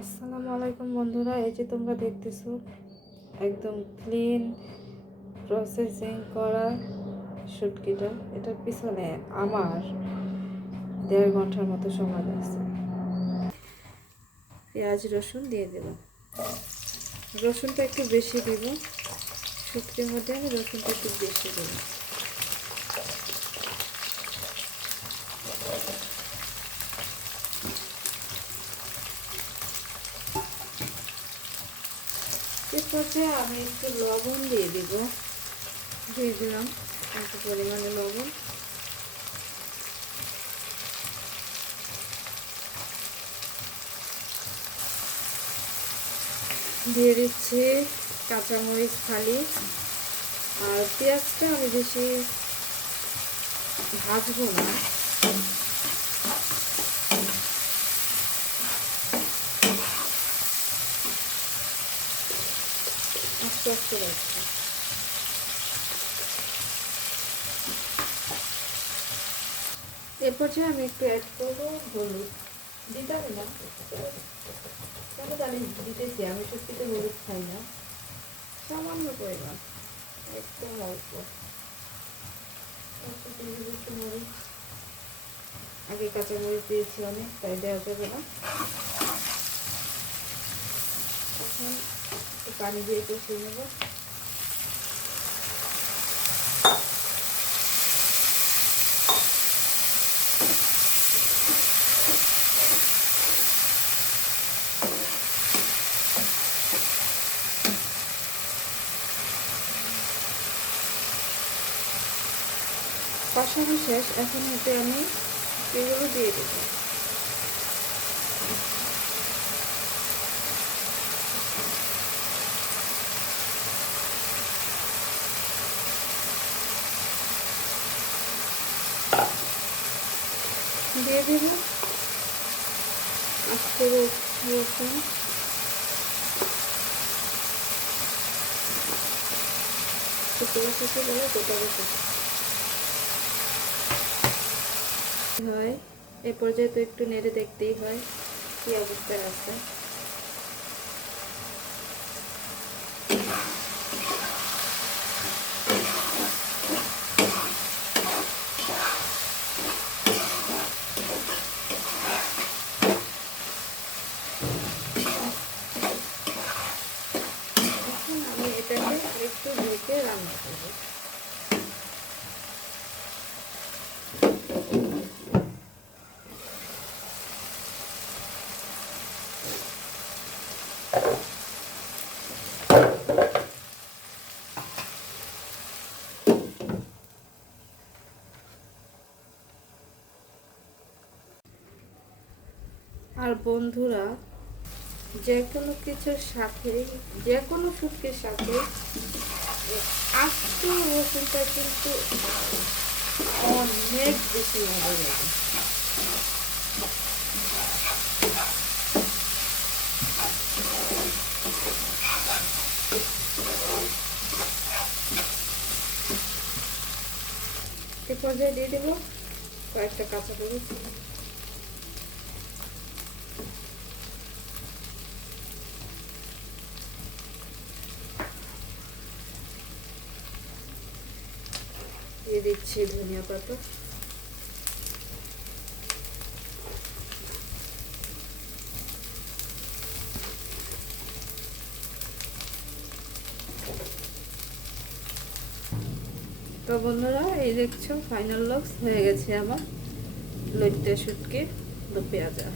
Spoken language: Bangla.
আসসালামু আলাইকুম বন্ধুরা, এই যে তোমরা দেখতেছো একদম ক্লিন প্রসেসিং করা শুটকিটা। এটার পিছনে আমার 1.5 ঘন্টার মতো সময় লাগছে। পেঁয়াজ রসুন দিয়ে দেব, রসুনটা একটু বেশি দিব, শুটকির মধ্যে আমি রসুনটা একটু বেশি দেব। এরপর আমি একটু লবণ দিয়ে দিলাম একটু পরিমাণে লবণ। দিয়ে দিচ্ছি কাঁচামরিচ ফালি। আর পেঁয়াজটা আমি বেশি ভাজবো না, আস্তে আস্তে রাখছি। এরপর আমি একটু অ্যাড করবো হলুদ। দিতে না কেন জানি দিতেছি, আমি সত্যিতে হলুদ খাই না, সামান্য পরিমাণ, একদম অল্প। আগে কাঁচামরিচ দিয়েছি অনেক, তাই দেওয়া যাবে না। এখন একটু পানি দিয়ে কষিয়ে নেব। কষানো শেষ, এখন হতে আমি এগুলো দিয়ে দেব। দিয়ে দেব আস্ত রসুন, হয়। এই পর্যায়ে তো একটু নেড়ে দেখতেই হয় কি অবস্থায় আছে। এখন আমি এটাকে একটু ঢেকে রান্না করবো। আর বন্ধুরা, যে কোনো কিছুর সাথে, যে কোনো শুটকির সাথে আস্ত রসুনটা কিন্তু অনেক বেশি মজা লাগে। এ পর্যায়ে দিয়ে দেবো কয়েকটা কাঁচামরিচ। দিয়ে দিচ্ছি ধনিয়া পাতা। তো বন্ধুরা, এই দেখছো ফাইনাল লুক হয়ে গেছে আমার লইট্টা শুটকি পেঁয়াজা।